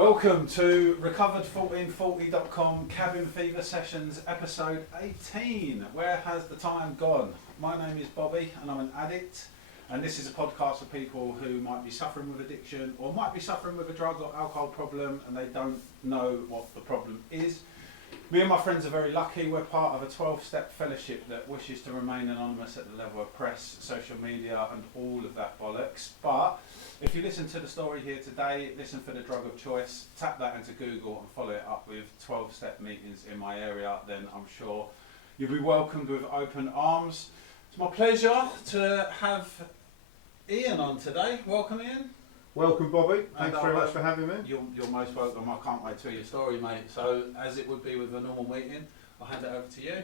Welcome to Recovered1440 Cabin Fever Sessions episode 18. Where has the time gone? My name is Bobby and I'm an addict, and this is a podcast for people who might be suffering with addiction or might be suffering with a drug or alcohol problem and they don't know what the problem is. Me and my friends are very lucky. We're part of a 12-step fellowship that wishes to remain anonymous at the level of press, social media and all of that bollocks. But if you listen to the story here today, listen for the drug of choice, tap that into Google and follow it up with 12-step meetings in my area, then I'm sure you'll be welcomed with open arms. It's my pleasure to have Ian on today. Welcome, Ian. Welcome, Bobby. Thanks very much for having me. You're most welcome. I can't wait to hear your story, mate. So, as it would be with a normal meeting, I'll hand it over to you.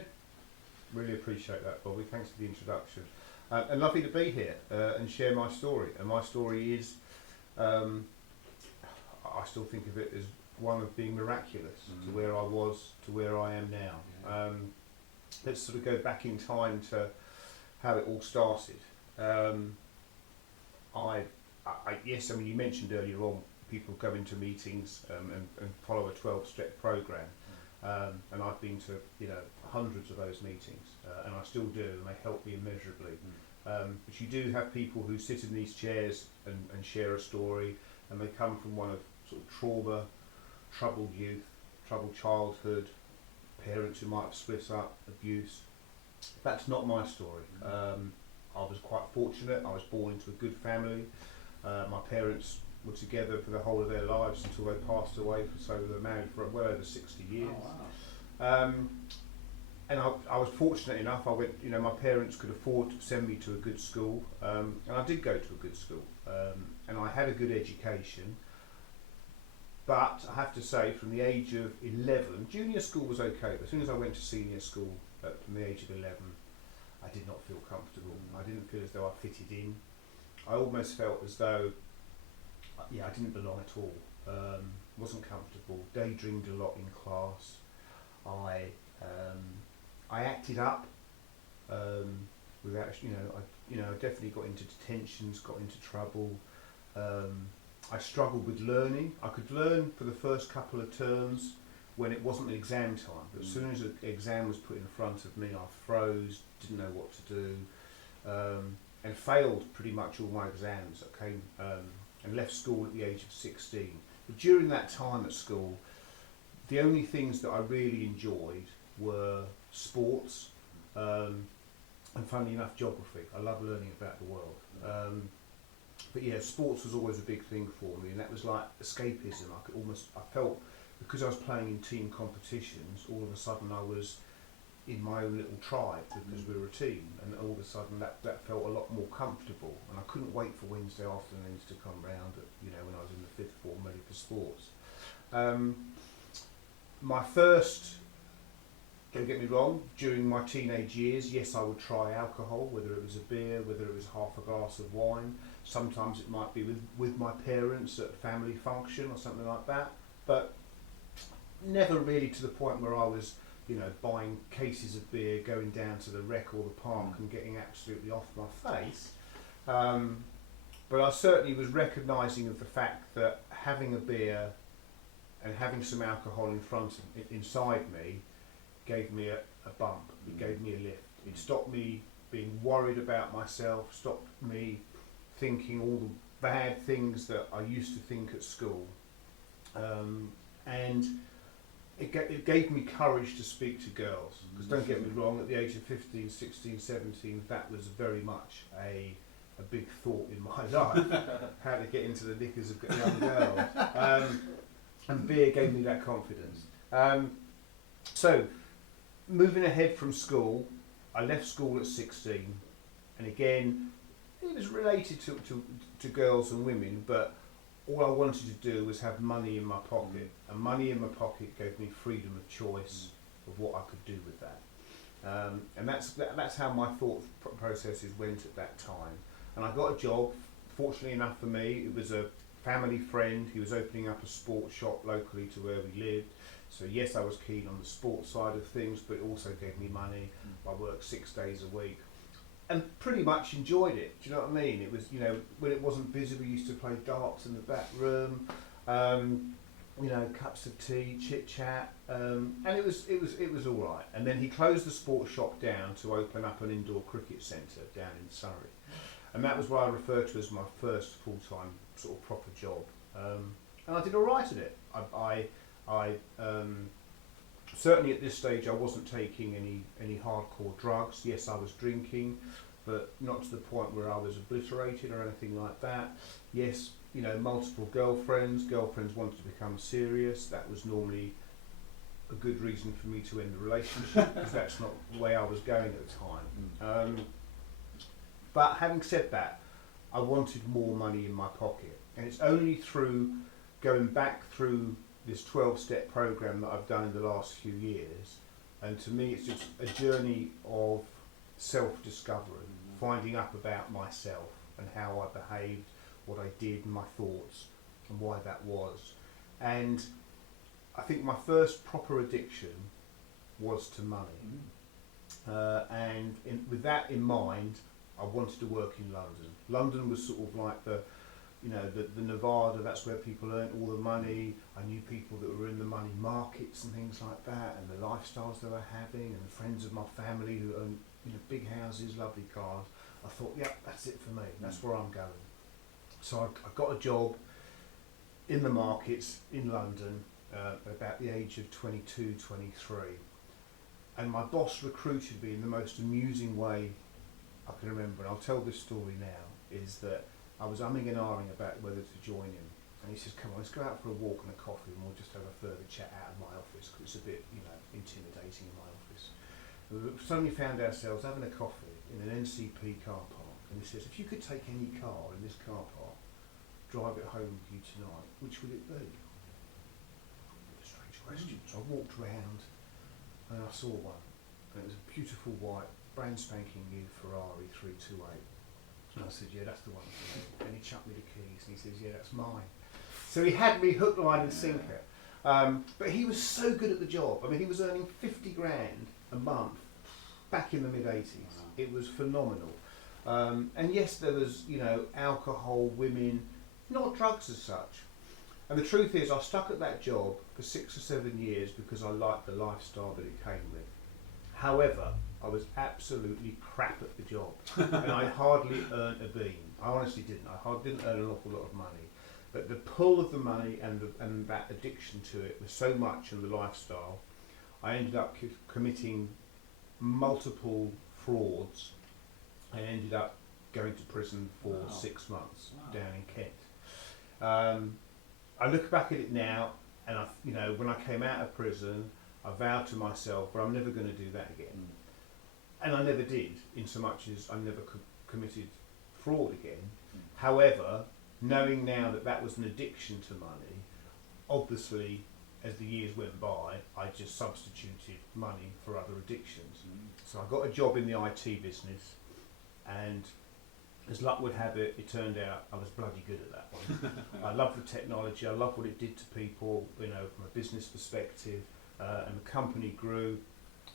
Really appreciate that, Bobby. Thanks for the introduction. And lovely to be here and share my story. And my story is, I still think of it as one of being miraculous to where I was to where I am now. Yeah. Let's sort of go back in time to how it all started. Yes, I mean, you mentioned earlier on people go into meetings and follow a 12-step program, and I've been to hundreds of those meetings, and I still do, and they help me immeasurably. But you do have people who sit in these chairs and share a story, and they come from one of sort of trauma, troubled youth, troubled childhood, parents who might have split up, abuse. That's not my story. I was quite fortunate. I was born into a good family. My parents were together for the whole of their lives until they passed away, so they were married for well over 60 years. Oh, wow. And I was fortunate enough. I went, my parents could afford to send me to a good school, and I did go to a good school, and I had a good education. But I have to say, from the age of 11, junior school was okay, but as soon as I went to senior school, from the age of 11, I did not feel comfortable. I didn't feel as though I fitted in. I almost felt as though, I didn't belong at all. Wasn't comfortable. Daydreamed a lot in class. I acted up. Without, I definitely got into detentions, got into trouble. I struggled with learning. I could learn for the first couple of terms when it wasn't exam time, but as soon as an exam was put in front of me, I froze, didn't know what to do, and failed pretty much all my exams. I came and left school at the age of 16. But during that time at school, the only things that I really enjoyed were sports, and funnily enough, geography. I love learning about the world. But yeah, sports was always a big thing for me, and that was like escapism. I felt, because I was playing in team competitions, all of a sudden I was in my own little tribe because we were a team, and all of a sudden that felt a lot more comfortable, and I couldn't wait for Wednesday afternoons to come round when I was in the 5th form ready for sports. My first, don't get me wrong, during my teenage years, yes, I would try alcohol, whether it was a beer, whether it was half a glass of wine. Sometimes it might be with my parents at a family function or something like that, but never really to the point where I was buying cases of beer, going down to the rec or the park and getting absolutely off my face. But I certainly was recognising of the fact that having a beer and having some alcohol inside me gave me a bump. It gave me a lift. It stopped me being worried about myself, stopped me thinking all the bad things that I used to think at school. And it gave me courage to speak to girls, because don't get me wrong, at the age of 15, 16, 17, that was very much a big thought in my life, how to get into the knickers of young girls. And beer gave me that confidence. So, moving ahead from school, I left school at 16, and again, it was related to girls and women, but all I wanted to do was have money in my pocket, and money in my pocket gave me freedom of choice of what I could do with that. And that's how my thought processes went at that time. And I got a job, fortunately enough for me, it was a family friend. He was opening up a sports shop locally to where we lived. So yes, I was keen on the sports side of things, but it also gave me money. I worked 6 days a week. And pretty much enjoyed it. Do you know what I mean? It was, when it wasn't busy, we used to play darts in the back room. you know, cups of tea, chit chat, and it was all right. And then he closed the sports shop down to open up an indoor cricket centre down in Surrey, and that was what I refer to as my first full-time sort of proper job. And I did all right at it. I certainly at this stage I wasn't taking any hardcore drugs. Yes, I was drinking, but not to the point where I was obliterated or anything like that. Yes, you know, multiple girlfriends wanted to become serious. That was normally a good reason for me to end the relationship, because that's not the way I was going at the time. But having said that, I wanted more money in my pocket, and it's only through going back through this 12-step program that I've done in the last few years, and to me it's just a journey of self-discovery, finding up about myself and how I behaved, what I did, my thoughts, and why that was. And I think my first proper addiction was to money. And with that in mind, I wanted to work in London. London was sort of like the Nevada, that's where people earned all the money. I knew people that were in the money markets and things like that, and the lifestyles they were having, and friends of my family who owned, you know, big houses, lovely cars. I thought, yeah, that's it for me, that's where I'm going. So I got a job in the markets in London at about the age of 22, 23. And my boss recruited me in the most amusing way I can remember, and I'll tell this story now, is that I was umming and ahhing about whether to join him. And he says, come on, let's go out for a walk and a coffee and we'll just have a further chat out of my office, because it's a bit, you know, intimidating in my office. And we suddenly found ourselves having a coffee in an NCP car park, and he says, if you could take any car in this car park, drive it home with you tonight, which would it be? A strange question. So I walked round and I saw one, and it was a beautiful white, brand spanking new Ferrari 328. And I said, yeah, that's the one for me. And he chucked me the keys and he says, yeah, that's mine. So he had me hook, line and sinker. But he was so good at the job. I mean, he was earning 50 grand a month back in the mid-80s. It was phenomenal. And yes, there was, you know, alcohol, women, not drugs as such. And the truth is, I stuck at that job for 6 or 7 years because I liked the lifestyle that it came with. However, I was absolutely crap at the job, and I hardly earned a bean. I honestly didn't. I didn't earn an awful lot of money, but the pull of the money and that addiction to it was so much in the lifestyle. I ended up committing multiple frauds. I ended up going to prison for 6 months down in Kent. I look back at it now, and you know, when I came out of prison, I vowed to myself, well, I'm never going to do that again. And I never did, in so much as I never committed fraud again. However, knowing now that that was an addiction to money, obviously, as the years went by, I just substituted money for other addictions. So I got a job in the IT business, and as luck would have it, it turned out I was bloody good at that one. I loved the technology, I loved what it did to people, you know, from a business perspective, and the company grew,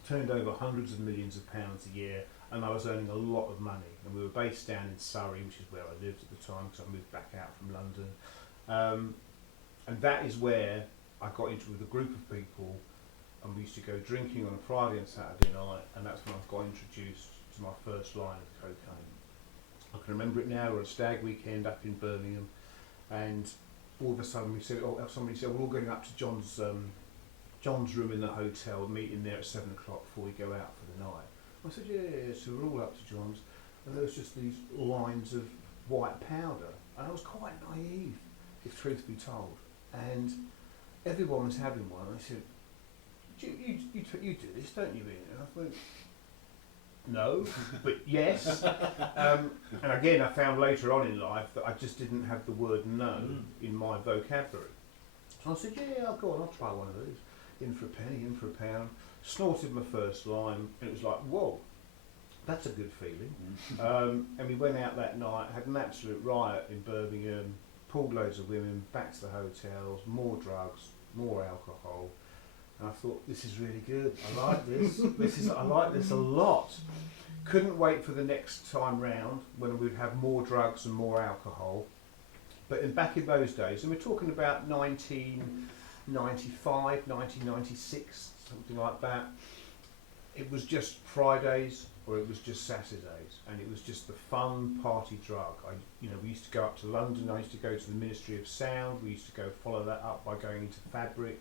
turned over hundreds of millions of pounds a year, and I was earning a lot of money. And we were based down in Surrey, which is where I lived at the time, because I moved back out from London. And that is where I got into with a group of people, and we used to go drinking on a Friday and Saturday night, and that's when I got introduced to my first line of cocaine. I can remember it now. We're at a stag weekend up in Birmingham, and all of a sudden somebody said, we're all going up to John's room in the hotel, meeting there at 7 o'clock before we go out for the night. I said, yeah. So we're all up to John's, and there was just these lines of white powder, and I was quite naive, if truth be told. And everyone was having one. I said, you do this, don't you, Ian? And I went, no, but yes. And again, I found later on in life that I just didn't have the word no in my vocabulary. So I said, yeah, I'll go on, I'll try one of these. In for a penny, in for a pound. Snorted my first line, and it was like, whoa, that's a good feeling. And we went out that night, had an absolute riot in Birmingham, pulled loads of women, back to the hotels, more drugs, more alcohol. And I thought, this is really good. I like this. I like this a lot. Couldn't wait for the next time round when we'd have more drugs and more alcohol. But back in those days, and we're talking about 19 95, 1996, something like that. It was just Fridays or it was just Saturdays, and it was just the fun party drug. We used to go up to London. I used to go to the Ministry of Sound. We used to go follow that up by going into Fabric.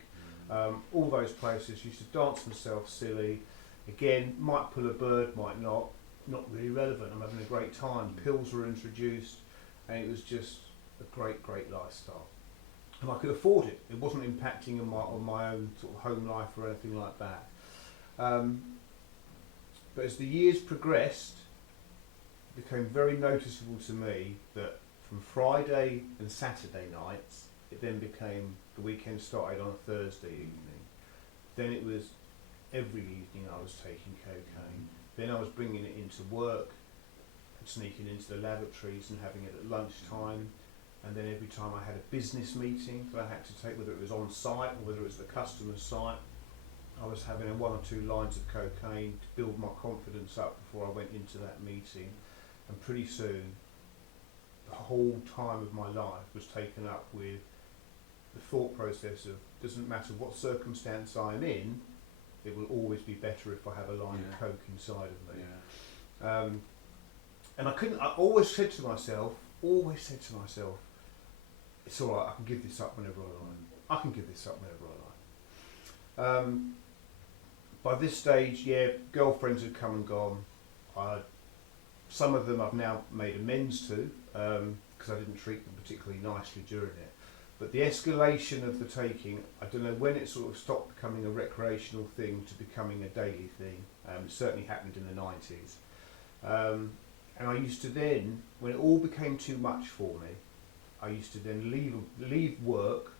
All those places. Used to dance myself silly. Again, might pull a bird, might not. Not really relevant. I'm having a great time. Pills were introduced, and it was just a great, great lifestyle. And I could afford it. It wasn't impacting on my own sort of home life or anything like that. But as the years progressed, it became very noticeable to me that from Friday and Saturday nights, it then became the weekend started on a Thursday evening. Then it was every evening I was taking cocaine. Then I was bringing it into work, and sneaking into the lavatories and having it at lunchtime. And then every time I had a business meeting that I had to take, whether it was on site or whether it was the customer's site, I was having 1 or 2 lines of cocaine to build my confidence up before I went into that meeting. And pretty soon, the whole time of my life was taken up with the thought process of, doesn't matter what circumstance I'm in, it will always be better if I have a line of coke inside of me. And I always said to myself, it's all right, I can give this up whenever I like. By this stage, girlfriends had come and gone. Some of them I've now made amends to, because I didn't treat them particularly nicely during it. But the escalation of the taking, I don't know when it sort of stopped becoming a recreational thing to becoming a daily thing. It certainly happened in the 90s. And I used to then, when it all became too much for me, I used to then leave work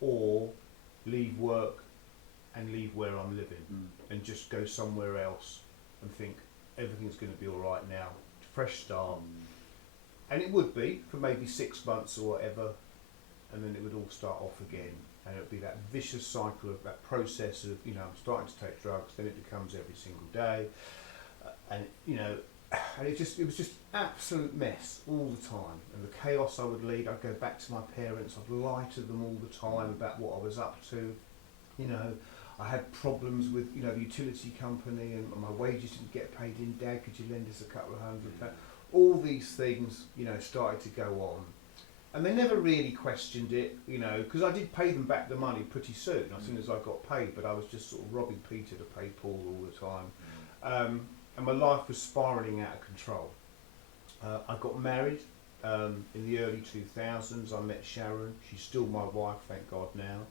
and leave where I'm living and just go somewhere else and think everything's going to be all right now, fresh start. And it would be for maybe 6 months or whatever, and then it would all start off again, and it would be that vicious cycle of that process of, I'm starting to take drugs, then it becomes every single day, and it was just absolute mess all the time, and the chaos I would lead. I'd go back to my parents, I'd lie to them all the time about what I was up to. I had problems with the utility company, and my wages didn't get paid in. Dad, could you lend us a couple of £100? All these things started to go on, and they never really questioned it, because I did pay them back the money pretty soon as soon as I got paid, but I was just sort of robbing Peter to pay Paul all the time. And my life was spiralling out of control. I got married in the early 2000s. I met Sharon. She's still my wife, thank God now.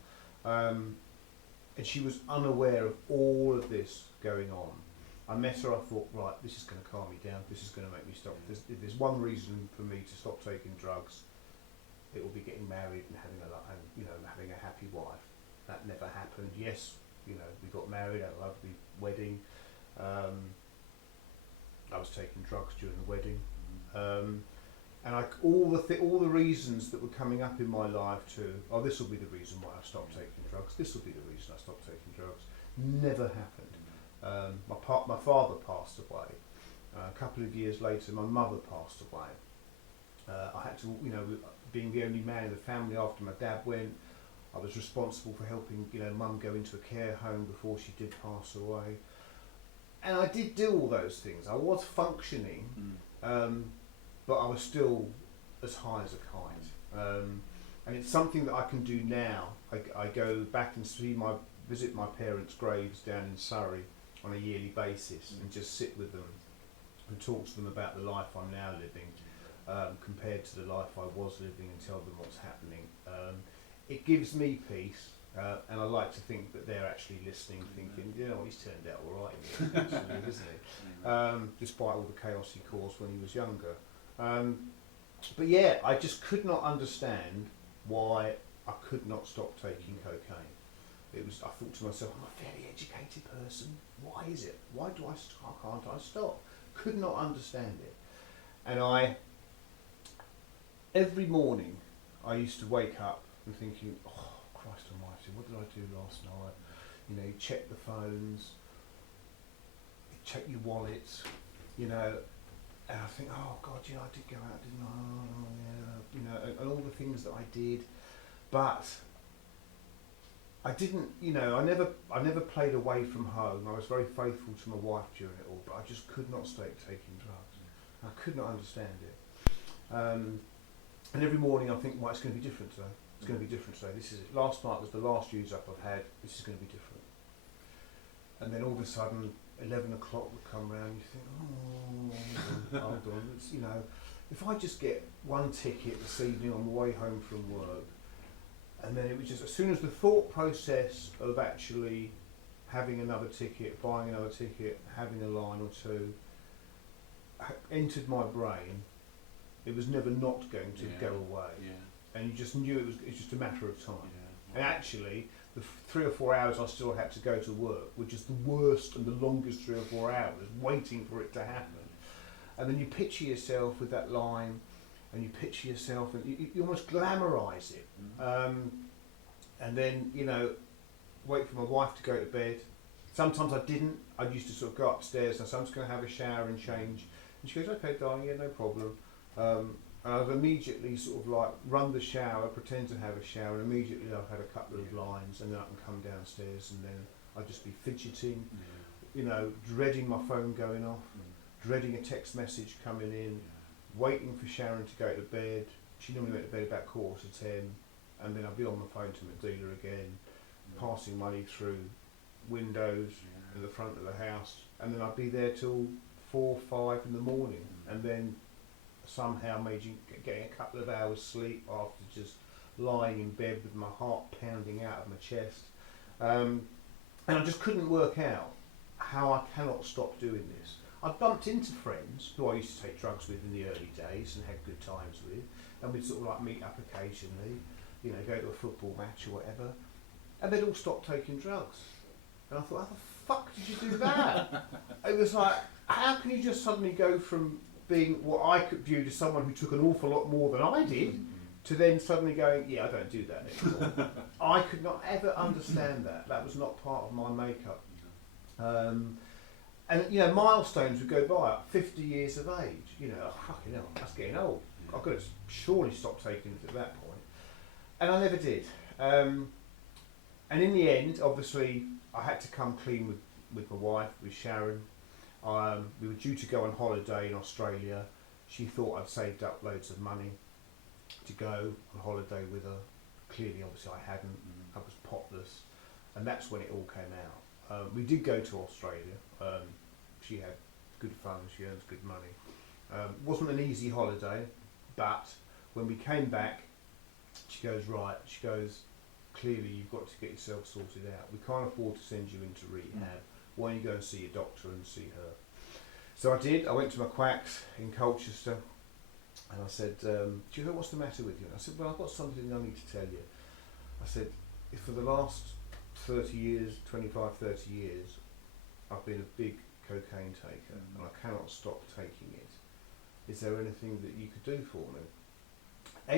And she was unaware of all of this going on. I met her, I thought, right, this is going to calm me down. This is going to make me stop. If there's one reason for me to stop taking drugs, it will be getting married and having a happy wife. That never happened. Yes, we got married, had a lovely wedding. I was taking drugs during the wedding, and all the reasons that were coming up in my life this will be the reason why I stopped taking drugs. This will be the reason I stopped taking drugs. Never happened. My father passed away. A couple of years later, my mother passed away. I had to, being the only man in the family after my dad went, I was responsible for helping, mum go into a care home before she did pass away. And I did do all those things. I was functioning, but I was still as high as a kite. And it's something that I can do now. I go back and visit my parents' graves down in Surrey on a yearly basis and just sit with them and talk to them about the life I'm now living compared to the life I was living, and tell them what's happening. It gives me peace. And I like to think that they're actually listening, thinking, he's turned out all right, actually, isn't he? Despite all the chaos he caused when he was younger. But yeah, I just could not understand why I could not stop taking cocaine. I thought to myself, I'm a fairly educated person. Why is it? Why can't I stop? Could not understand it. And every morning, I used to wake up and thinking, Christ almighty, what did I do last night? You check the phones, you check your wallets, and I think, oh God, I did go out, didn't I? And all the things that I did. But I didn't, I never played away from home. I was very faithful to my wife during it all, but I just could not stop taking drugs. I could not understand it. And every morning I think, well, it's going to be different today. It's going to be different today. This is it. Last night was the last use up I've had. This is going to be different. And then all of a sudden, 11 o'clock would come round. You think, hold on. It's, if I just get one ticket this evening on the way home from work. And then it was just, as soon as the thought process of actually having another ticket, buying another ticket, having a line or two, entered my brain, it was never not going to go away. Yeah. And you just knew it was just a matter of time. Yeah. And actually, the 3 or 4 hours I still had to go to work were just the worst and the longest 3 or 4 hours, waiting for it to happen. And then you picture yourself with that line, and you picture yourself, and you almost glamorise it. And then, wait for my wife to go to bed. Sometimes I didn't. I used to sort of go upstairs, and so I'm just going to have a shower and change. And she goes, okay, darling, yeah, no problem. And I've immediately sort of like run the shower, pretend to have a shower, and immediately I've had a couple of lines, and then I can come downstairs, and then I'd just be fidgeting, dreading my phone going off, dreading a text message coming in, waiting for Sharon to go to bed. She normally went to bed about 10:15, and then I'd be on the phone to my dealer again, passing money through windows in the front of the house, and then I'd be there till 4, 5 in the morning, and then somehow getting a couple of hours sleep after just lying in bed with my heart pounding out of my chest. And I just couldn't work out how I cannot stop doing this. I bumped into friends who I used to take drugs with in the early days and had good times with, and we'd sort of like meet up occasionally, go to a football match or whatever, and they'd all stop taking drugs. And I thought, how the fuck did you do that? It was like, how can you just suddenly go from being what I could view as someone who took an awful lot more than I did, to then suddenly going, yeah, I don't do that anymore. I could not ever understand that. That was not part of my makeup. And milestones would go by, 50 years of age. Fucking hell, that's getting old. I could have surely stopped taking it at that point. And I never did. And in the end, obviously, I had to come clean with my wife, with Sharon. We were due to go on holiday in Australia. She thought I'd saved up loads of money to go on holiday with her. Clearly, obviously, I hadn't. I was potless. And that's when it all came out. We did go to Australia. She had good fun. She earns good money. Wasn't an easy holiday, but when we came back, she goes, clearly you've got to get yourself sorted out. We can't afford to send you into rehab. Why don't you go and see your doctor and see her? So I did. I went to my quacks in Colchester, and I said, do you know what's the matter with you? And I said, well, I've got something I need to tell you. I said, if for the last 30 years, 25, 30 years, I've been a big cocaine taker, and I cannot stop taking it. Is there anything that you could do for me?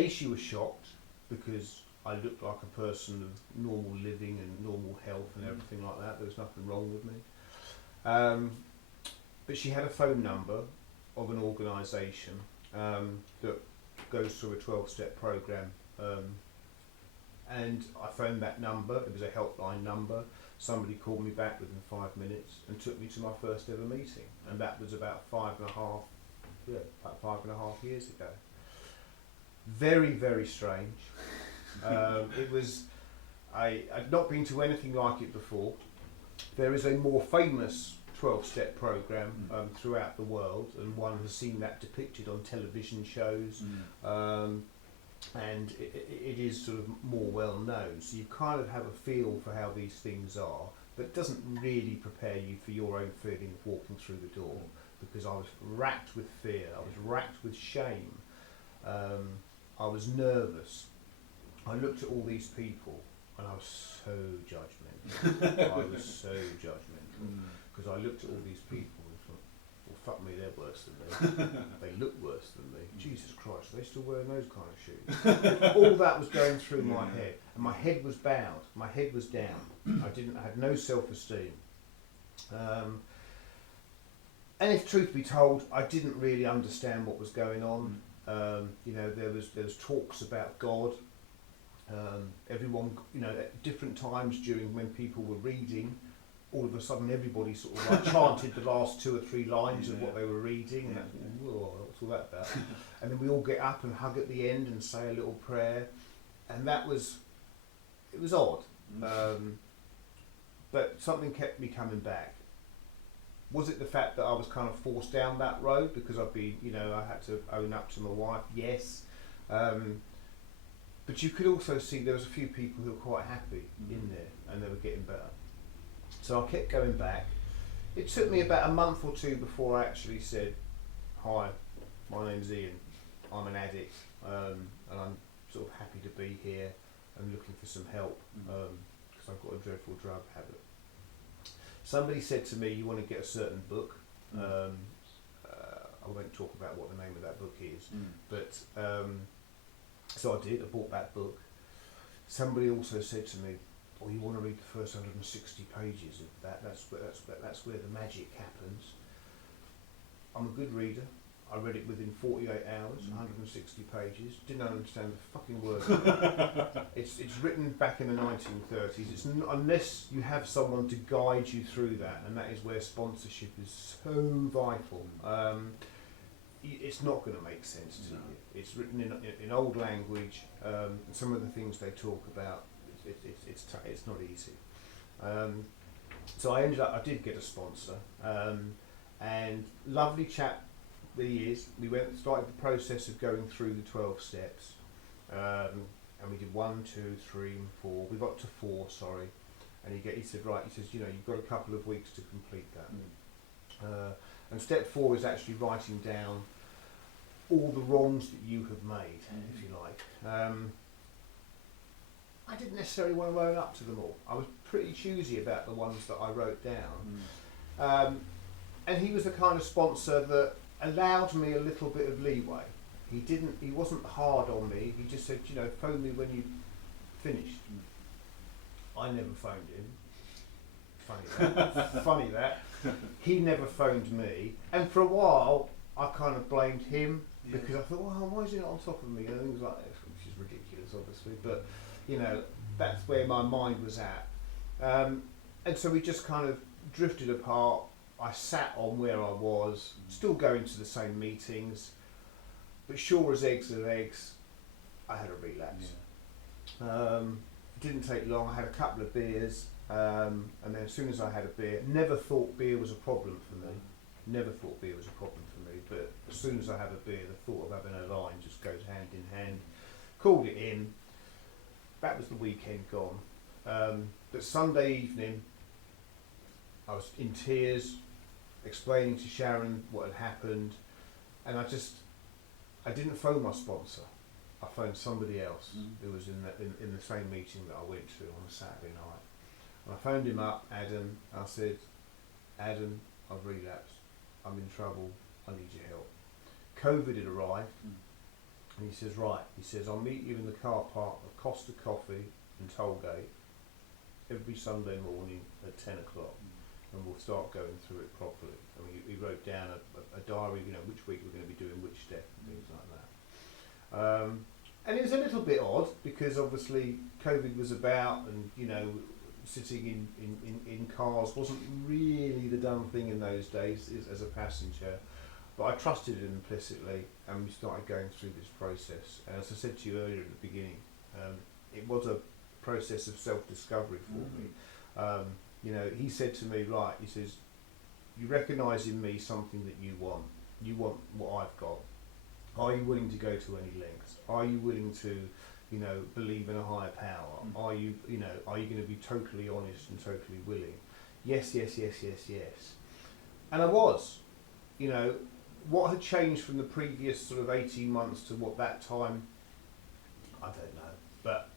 She was shocked, because I looked like a person of normal living and normal health and everything like that. There was nothing wrong with me. But she had a phone number of an organisation that goes through a 12-step programme. And I phoned that number. It was a helpline number. Somebody called me back within 5 minutes and took me to my first ever meeting. And that was about 5.5 years ago. Very, very strange. It was, I'd not been to anything like it before. There is a more famous 12-step programme throughout the world, and one has seen that depicted on television shows, and it is sort of more well known. So you kind of have a feel for how these things are, but it doesn't really prepare you for your own feeling of walking through the door, because I was racked with fear, I was racked with shame, I was nervous. I looked at all these people and I was so judgmental. I was so judgmental, because I looked at all these people and thought, well, fuck me, they're worse than me. They look worse than me. Jesus Christ, are they still wearing those kind of shoes? All that was going through my head, and my head was bowed. My head was down. I had no self-esteem. And if truth be told, I didn't really understand what was going on. There was talks about God. Everyone, at different times during when people were reading, all of a sudden everybody sort of like chanted the last 2 or 3 lines of what they were reading, and that's, whoa, what's all that about? And then we all get up and hug at the end and say a little prayer, and it was odd, but something kept me coming back. Was it the fact that I was kind of forced down that road because I had to own up to my wife? Yes. But you could also see there was a few people who were quite happy in there, and they were getting better. So I kept going back. It took me about a month or 2 before I actually said, "Hi, my name's Ian. I'm an addict, and I'm sort of happy to be here and looking for some help because I've got a dreadful drug habit." Somebody said to me, "You want to get a certain book?" I won't talk about what the name of that book is, but so I did. I bought that book. Somebody also said to me, "Oh, you want to read the first 160 pages of that? That's where the magic happens." I'm a good reader. I read it within 48 hours, 160 pages. Didn't understand the fucking word. It's written back in the 1930s. It's unless you have someone to guide you through that, and that is where sponsorship is so vital. It's not going to make sense to you. It's written in old language. Some of the things they talk about, it's not easy. So I did get a sponsor, and lovely chap that he is. We started the process of going through the 12 steps, and we did 1, 2, 3, and 4. We got to 4, sorry, and he said, right, you've got a couple of weeks to complete that. And step 4 is actually writing down all the wrongs that you have made, if you like. I didn't necessarily want to own up to them all. I was pretty choosy about the ones that I wrote down. And he was the kind of sponsor that allowed me a little bit of leeway. He wasn't hard on me. He just said, phone me when you finished. I never phoned him. Funny that. He never phoned me. And for a while, I kind of blamed him because I thought, well, why is he not on top of me? And things like that, which is ridiculous, obviously. But, that's where my mind was at. And so we just kind of drifted apart. I sat on where I was, still going to the same meetings, but sure as eggs, I had a relapse. It didn't take long. I had a couple of beers, and then as soon as I had a beer, never thought beer was a problem for me. But as soon as I have a beer, the thought of having a line just goes hand in hand. Called it in. That was the weekend gone. But Sunday evening, I was in tears, explaining to Sharon what had happened, and I didn't phone my sponsor. I phoned somebody else who was in the same meeting that I went to on a Saturday night. And I phoned him up, Adam. I said, "Adam, I've relapsed. I'm in trouble. I need your help." COVID had arrived, and he says, "Right," he says, "I'll meet you in the car park of Costa Coffee and Tollgate every Sunday morning at 10 o'clock. And we'll start going through it properly." And we wrote down a diary, which week we're going to be doing which step and things like that. And it was a little bit odd because obviously COVID was about, and sitting in cars wasn't really the done thing in those days as a passenger. But I trusted him implicitly, and we started going through this process. And as I said to you earlier at the beginning, it was a process of self-discovery for me. He said to me, right, he says, "You recognise in me something that you want. You want what I've got. Are you willing to go to any lengths? Are you willing to, believe in a higher power? Are you going to be totally honest and totally willing?" Yes. And I was. What had changed from the previous sort of 18 months to what that time, I don't know. But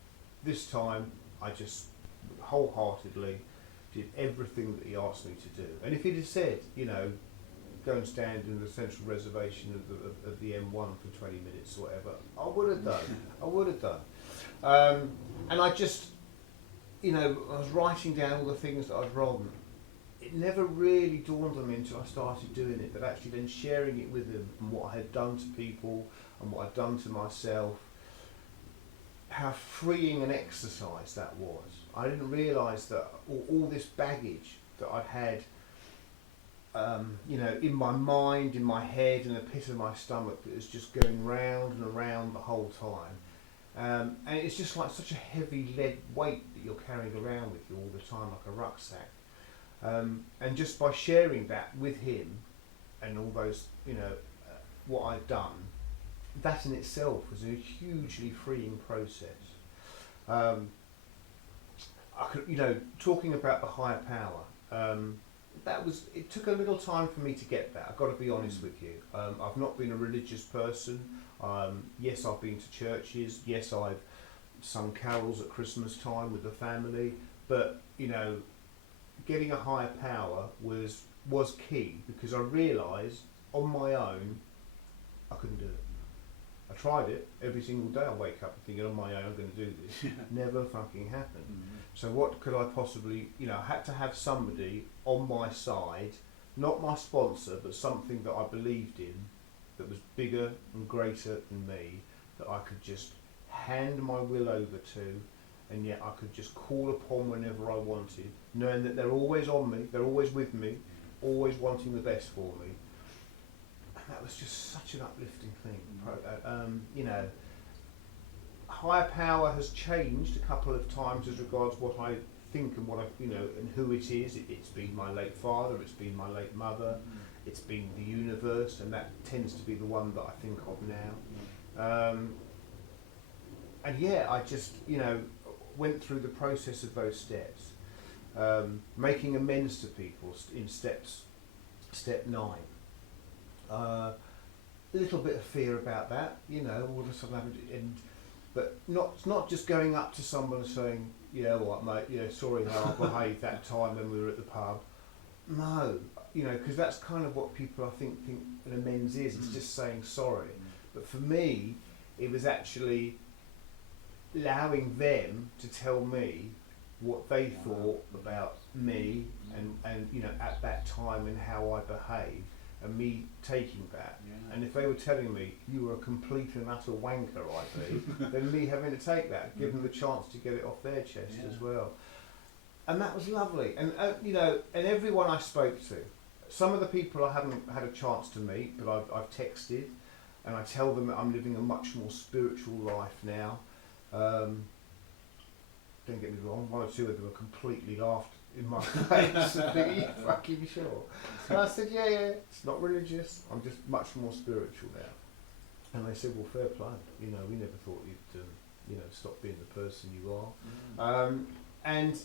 this time, I just wholeheartedly did everything that he asked me to do. And if he'd have said, go and stand in the central reservation of the M1 for 20 minutes or whatever, I would have done. And I just, I was writing down all the things that I'd wrong. It never really dawned on me until I started doing it, but actually then sharing it with him and what I had done to people and what I'd done to myself how freeing an exercise that was. I didn't realise that all this baggage that I'd had, in my mind, in my head, in the pit of my stomach, that was just going round and around the whole time. And it's just like such a heavy lead weight that you're carrying around with you all the time, like a rucksack. And just by sharing that with him and all those, what I'd done, that in itself was a hugely freeing process. I could, talking about the higher power, it took a little time for me to get that. I've got to be honest with you. I've not been a religious person. Yes, I've been to churches. Yes, I've sung carols at Christmas time with the family. But, getting a higher power was key, because I realised on my own I couldn't do it. I tried it every single day. I wake up and thinking, on my own I'm going to do this. Never fucking happened. So what could I possibly, I had to have somebody on my side, not my sponsor, but something that I believed in, that was bigger and greater than me, that I could just hand my will over to, and yet I could just call upon whenever I wanted, knowing that they're always on me, they're always with me, always wanting the best for me. And that was just such an uplifting thing. Higher power has changed a couple of times as regards what I think and what I, and who it is. It's been my late father, it's been my late mother, it's been the universe, and that tends to be the one that I think of now. And yeah, I just, went through the process of those steps, making amends to people in step 9. A little bit of fear about that, all of a sudden, but not just going up to someone and saying, what mate, sorry how I behaved that time when we were at the pub. No, because that's kind of what people I think an amends is. It's just saying sorry. But for me, it was actually allowing them to tell me what they thought about me and at that time and how I behaved, and me taking that. And if they were telling me you were a complete and utter wanker, IB, then me having to take that, give them the chance to get it off their chest as well. And that was lovely. And and everyone I spoke to, some of the people I haven't had a chance to meet, but I've texted, and I tell them that I'm living a much more spiritual life now. Don't get me wrong, one or two of them are completely laughed in my face and think, are you fucking sure? And I said, yeah, it's not religious, I'm just much more spiritual now. And they said, well, fair play, we never thought you'd stop being the person you are. And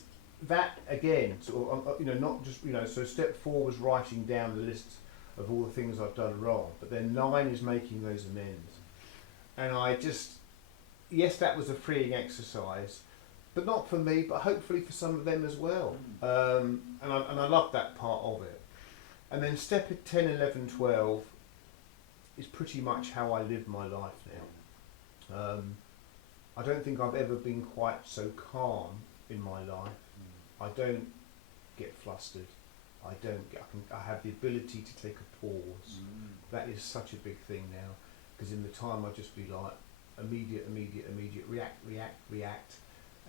that again, sort of, not just, so step 4 was writing down the list of all the things I've done wrong, but then 9 is making those amends. And I just, yes, that was a freeing exercise, but not for me, but hopefully for some of them as well. And I love that part of it. And then step 10, 11, 12 is pretty much how I live my life now. I don't think I've ever been quite so calm in my life. I don't get flustered. I have the ability to take a pause. That is such a big thing now, because in the time I'd just be like immediate, react,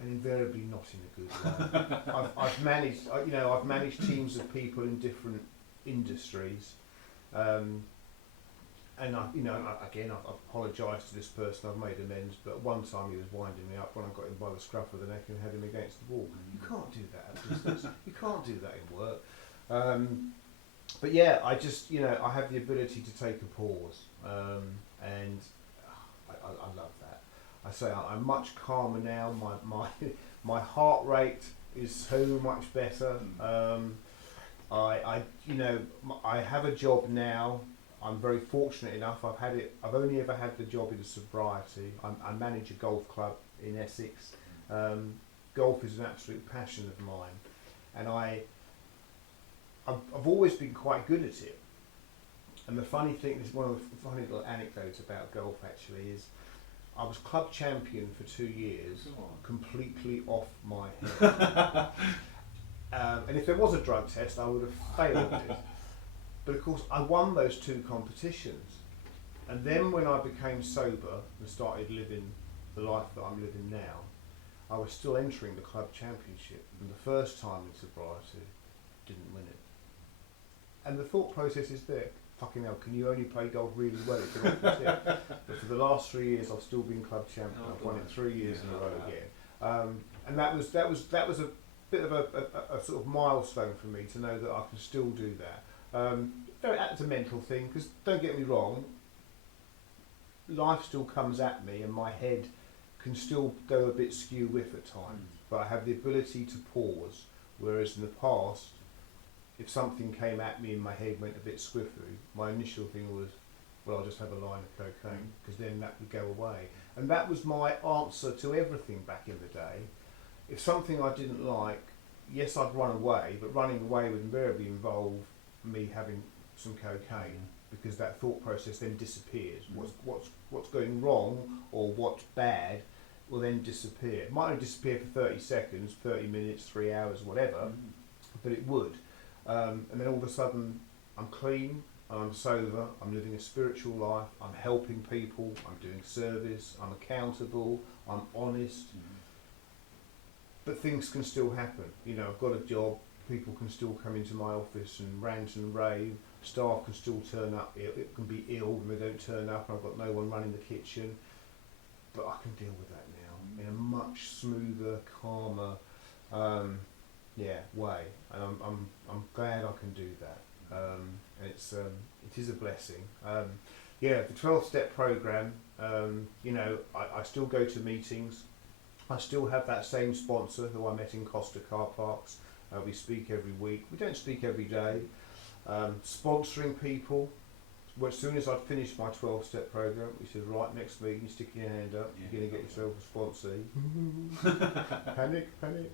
and invariably not in a good way. I've managed teams of people in different industries, and I've apologised to this person. I've made amends, but one time he was winding me up when I got him by the scruff of the neck and had him against the wall. You can't do that at business. You can't do that in work. But yeah, I just I have the ability to take a pause, and I love that. I say I'm much calmer now. My heart rate is so much better. I have a job now. I'm very fortunate enough. I've only ever had the job in sobriety. I manage a golf club in Essex. Golf is an absolute passion of mine, and I've always been quite good at it. And the funny thing, this is one of the funny little anecdotes about golf actually, is I was club champion for 2 years, completely off my head. And if there was a drug test, I would have failed it. But of course, I won those 2 competitions. And then when I became sober and started living the life that I'm living now, I was still entering the club championship, and the first time in sobriety, didn't win it. And the thought process is there. Fucking hell, can you only play golf really well if you're off the tip? But for the last 3 years, I've still been club champion. I've won it 3 years in a row again. And that was a bit of a sort of milestone for me to know that I can still do that. That's a mental thing, because don't get me wrong, life still comes at me and my head can still go a bit skew with at times, but I have the ability to pause, whereas in the past, if something came at me and my head went a bit swiftly, my initial thing was, well, I'll just have a line of cocaine, because then that would go away. And that was my answer to everything back in the day. If something I didn't like, yes, I'd run away, but running away would invariably involve me having some cocaine, because that thought process then disappears. What's going wrong or what's bad will then disappear. It might only disappear for 30 seconds, 30 minutes, 3 hours, whatever, but it would. And then all of a sudden, I'm clean, I'm sober, I'm living a spiritual life, I'm helping people, I'm doing service, I'm accountable, I'm honest. But things can still happen. You know, I've got a job, people can still come into my office and rant and rave, staff can still turn up, it can be ill when they don't turn up, and I've got no one running the kitchen. But I can deal with that now in a much smoother, calmer, way. And I'm glad I can do that. And it is a blessing. The 12-step program, I still go to meetings. I still have that same sponsor who I met in Costa Car Parks. We speak every week. We don't speak every day. Sponsoring people. Well, as soon as I'd finished my 12-step program, he said, right, next week you stick your hand up, you're going to get yourself a sponsor. Panic. And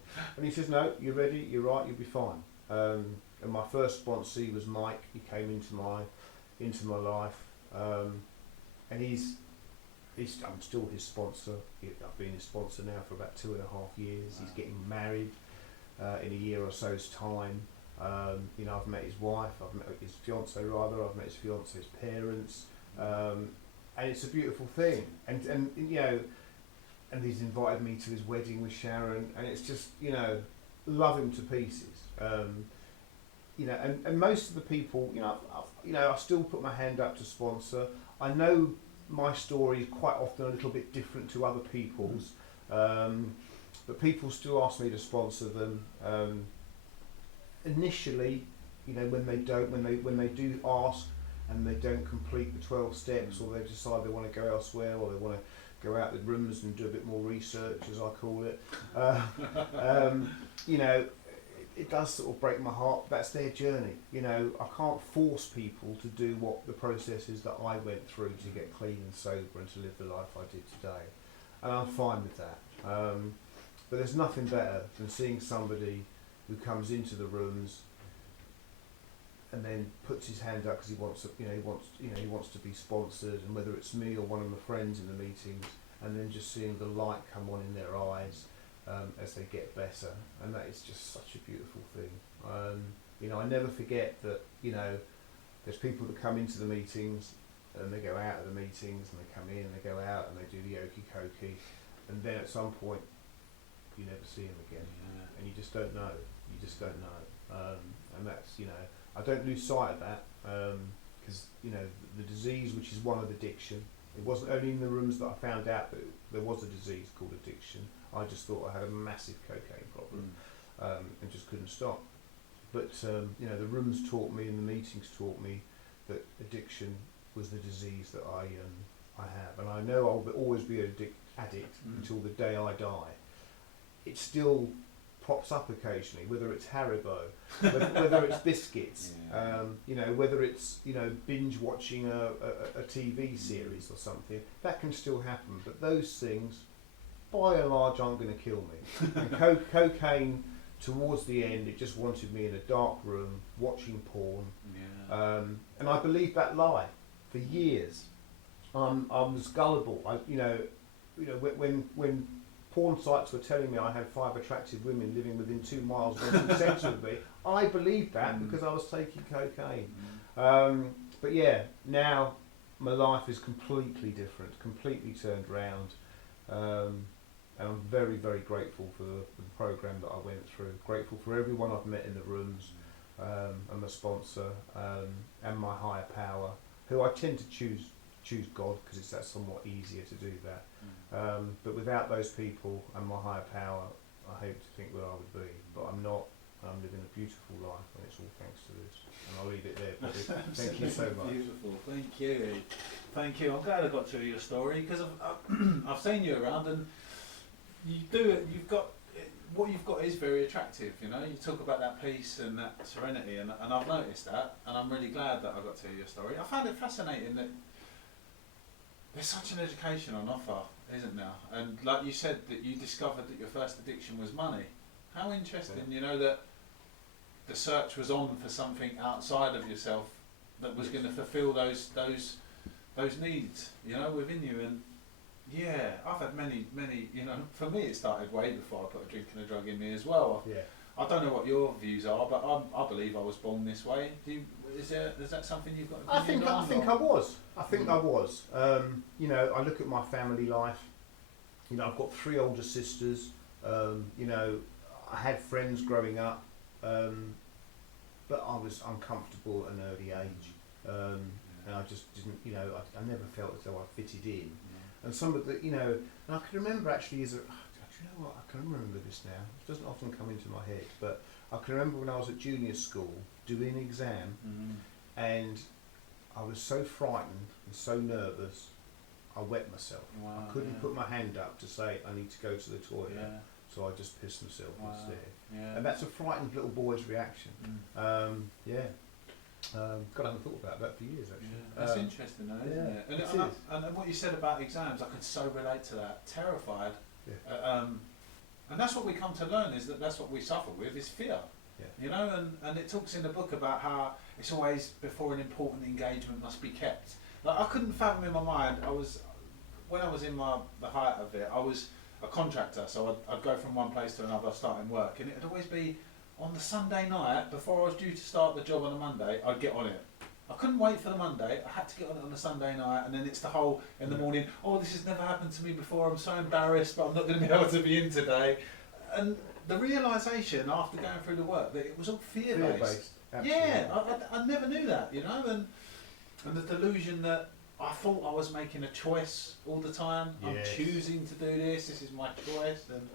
he says, no, you're ready, you're right, you'll be fine. And my first sponsee was Mike. He came into my life, and I'm still his sponsor. I've been his sponsor now for about 2.5 years. He's getting married in a year or so's time. I've met his wife, I've met his fiance rather, I've met his fiance's parents, and it's a beautiful thing. And he's invited me to his wedding with Sharon, and it's just, love him to pieces. And most of the people, I still put my hand up to sponsor. I know my story is quite often a little bit different to other people's, but people still ask me to sponsor them. Initially, when they do ask and they don't complete the 12 steps, or they decide they want to go elsewhere, or they want to go out the rooms and do a bit more research, as I call it, it does sort of break my heart. That's their journey. I can't force people to do what the process is that I went through to get clean and sober and to live the life I did today, and I'm fine with that. But there's nothing better than seeing somebody who comes into the rooms and then puts his hand up because he wants to be sponsored, and whether it's me or one of my friends in the meetings, and then just seeing the light come on in their eyes as they get better, and that is just such a beautiful thing. I never forget that. There's people that come into the meetings and they go out of the meetings, and they come in and they go out and they do the okey cokey, and then at some point you never see them again, and you just don't know. And that's, I don't lose sight of that, because the disease, which is one of addiction, it wasn't only in the rooms that I found out that there was a disease called addiction. I just thought I had a massive cocaine problem, and just couldn't stop. But the rooms taught me, and the meetings taught me that addiction was the disease that I have, and I know I'll always be an addict until the day I die. It still pops up occasionally, whether it's Haribo, whether it's biscuits, whether it's binge watching a TV series or something. That can still happen, but those things, by and large, aren't going to kill me. And cocaine, towards the end, it just wanted me in a dark room watching porn, and I believed that lie for years. I was gullible. When porn sites were telling me I had 5 attractive women living within 2 miles wanting sex with me, I believed that because I was taking cocaine. But now my life is completely different, completely turned round. And I'm very, very grateful for the program that I went through. Grateful for everyone I've met in the rooms, and my sponsor, and my higher power, who I tend to choose God because it's that somewhat easier to do that. But without those people and my higher power, I hope to think where I would be, but I'm not. I'm living a beautiful life, and it's all thanks to this. And I'll leave it there. Thank you so much. Beautiful, thank you. Thank you. I'm glad I got through your story because I've seen you around, and you do it. What you've got is very attractive. You know, you talk about that peace and that serenity, and I've noticed that, and I'm really glad that I got to hear your story. I found it fascinating that there's such an education on offer, isn't there? And like you said, that you discovered that your first addiction was money. How interesting, you know, that the search was on for something outside of yourself that was going to fulfil those needs, you know, within you. And yeah, I've had many, you know, for me it started way before I put a drink and a drug in me as well. Yeah. I don't know what your views are, but I believe I was born this way. Is that something you've got? I think I was. You know, I look at my family life. You know, I've got 3 older sisters. You know, I had friends growing up, but I was uncomfortable at an early age, and I just didn't. You know, I never felt as though I fitted in. And some of the, you know, and I can remember actually do you know what? I can remember this now. It doesn't often come into my head, but I can remember when I was at junior school doing an exam, and I was so frightened and so nervous, I wet myself. Wow, I couldn't put my hand up to say I need to go to the toilet, so I just pissed myself instead. Yeah. And that's a frightened little boy's reaction. God, I haven't thought about that for years actually. Yeah. That's interesting though, isn't it? And what you said about exams, I could so relate to that. Terrified. Yeah. And that's what we come to learn, is that's what we suffer with, is fear. Yeah. You know, and it talks in the book about how it's always before an important engagement must be kept. Like, I couldn't fathom in my mind, when I was in the height of it, I was a contractor, so I'd go from one place to another starting work, and it'd always be on the Sunday night, before I was due to start the job on a Monday, I'd get on it. I couldn't wait for the Monday, I had to get on it on a Sunday night, and then it's the whole, in the morning, oh, this has never happened to me before, I'm so embarrassed, but I'm not going to be able to be in today. And the realisation after going through the work that it was all fear-based. Yeah, I never knew that, you know, and the delusion that I thought I was making a choice all the time. I'm choosing to do this is my choice. And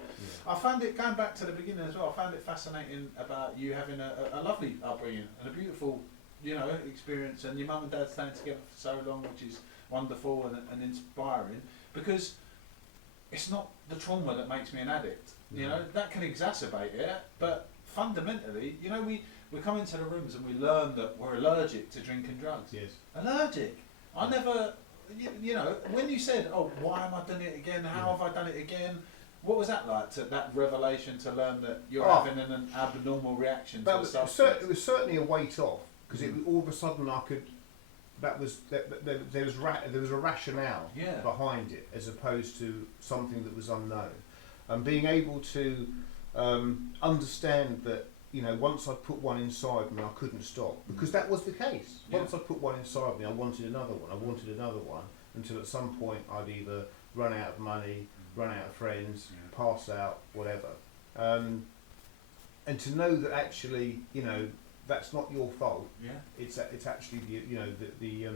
I found it, going back to the beginning as well, I found it fascinating about you having a lovely upbringing and a beautiful, you know, experience, and your mum and dad staying together for so long, which is wonderful and inspiring, because it's not the trauma that makes me an addict. You know, that can exacerbate it, but fundamentally, you know, we come into the rooms and we learn that we're allergic to drink and drugs. Yes. Allergic. I never, you know, when you said, oh, why am I doing it again? How have I done it again? What was that like, that revelation to learn that you're having an abnormal reaction to a substance? It was certainly a weight off, because all of a sudden I could, there was a rationale behind it, as opposed to something that was unknown. And being able to understand that, you know, once I put one inside me, I couldn't stop, because that was the case. Once I put one inside me, I wanted another one, until at some point I'd either run out of money, run out of friends, pass out, whatever. And to know that actually, you know, that's not your fault. Yeah. It's actually the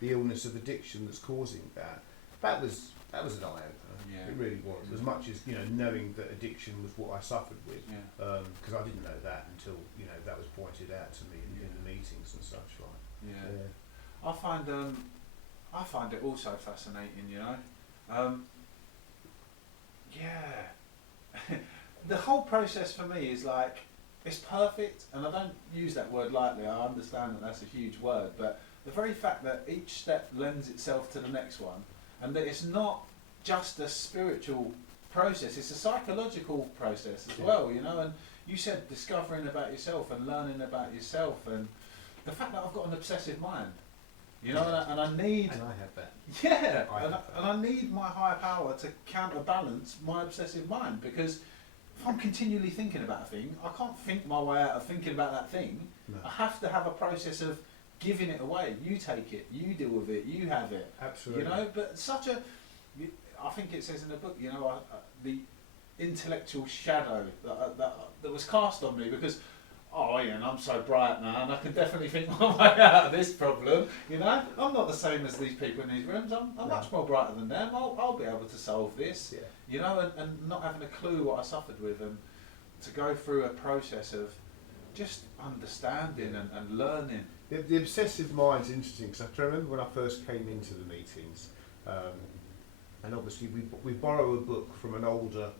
illness of addiction that's causing that. That was an eye opener. Yeah. It really was. As much as, you know, knowing that addiction was what I suffered with, because I didn't know that until, you know, that was pointed out to me in the meetings and such like. Yeah. I find it also fascinating, you know. The whole process for me is like, it's perfect, and I don't use that word lightly. I understand that that's a huge word, but the very fact that each step lends itself to the next one, and that it's not just a spiritual process, it's a psychological process as well, you know. And you said discovering about yourself and learning about yourself, and the fact that I've got an obsessive mind, you know, and I need... And I have that. Yeah, and I need my higher power to counterbalance my obsessive mind, because if I'm continually thinking about a thing, I can't think my way out of thinking about that thing. No. I have to have a process of giving it away. You take it, you deal with it, you have it. Absolutely. You know, but I think it says in the book, you know, the intellectual shadow that was cast on me because, oh Ian, I'm so bright now and I can definitely think my way out of this problem. You know, I'm not the same as these people in these rooms. I'm much more brighter than them. I'll be able to solve this. Yeah. You know, and not having a clue what I suffered with, and to go through a process of just understanding and learning. The obsessive mind's interesting because I remember when I first came into the meetings, and obviously we borrow a book from an older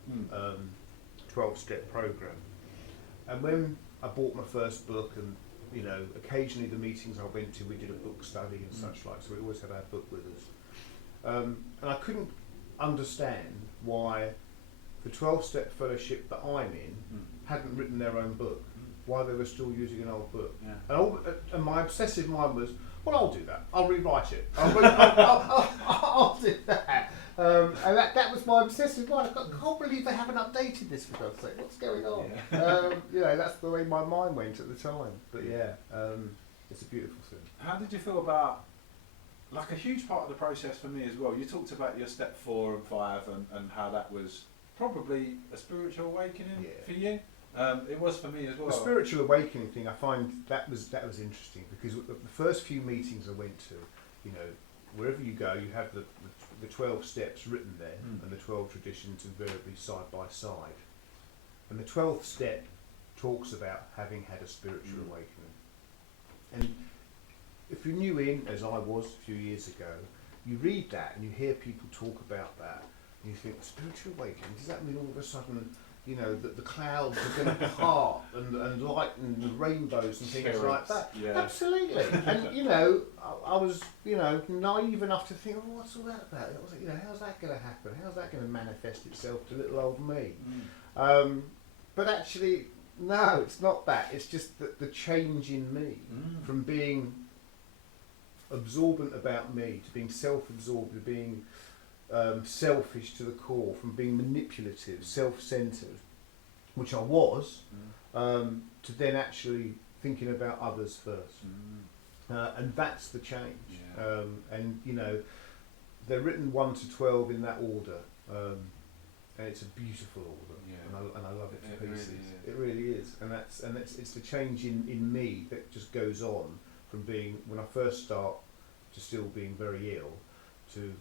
12-step program, and when I bought my first book, and you know, occasionally the meetings I went to, we did a book study and such like, so we always had our book with us, and I couldn't understand why the 12-step fellowship that I'm in hadn't written their own book. Why they were still using an old book. Yeah. And my obsessive mind was, well, I'll do that. I'll rewrite it. I'll do that. And that was my obsessive mind. I can't believe they haven't updated this, for God's sake. What's going on? Yeah. You know, that's the way my mind went at the time. But yeah, it's a beautiful thing. How did you feel about, like a huge part of the process for me as well, you talked about your step 4 and 5 and how that was probably a spiritual awakening for you. It was for me as well. The spiritual awakening thing, I find that was interesting because the first few meetings I went to, you know, wherever you go, you have the 12 steps written there and the 12 traditions invariably side by side. And the 12th step talks about having had a spiritual awakening. And if you're new in, as I was a few years ago, you read that and you hear people talk about that and you think, spiritual awakening, does that mean all of a sudden, you know, that the clouds are going to part and lighten the rainbows and things like that? Yeah. Absolutely. And, you know, I was, you know, naive enough to think, oh, what's all that about? I was like, you know, how's that going to happen? How's that going to manifest itself to little old me? But actually, no, it's not that. It's just the change in me from being absorbent about me to being self-absorbed, to being selfish to the core, from being manipulative, self-centered, which I was, to then actually thinking about others first. And that's the change. Yeah. And you know, they're written 1 to 12 in that order, and it's a beautiful order, and I love it to pieces. It really is, and it's the change in me that just goes on from being, when I first start, to still being very ill, to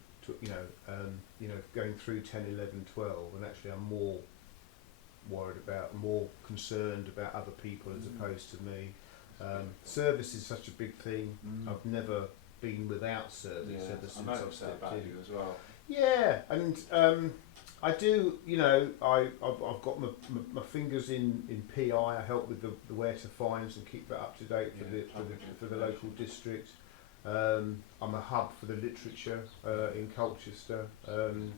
you know, going through 10, 11, 12, and actually I'm more worried about, more concerned about other people as opposed to me. Service is such a big thing. I've never been without service ever since I've stepped in. You as well. Yeah, and I do, you know, I've got my fingers in PI. I help with the where to finds and keep that up to date for the local district. I'm a hub for the literature in Colchester, and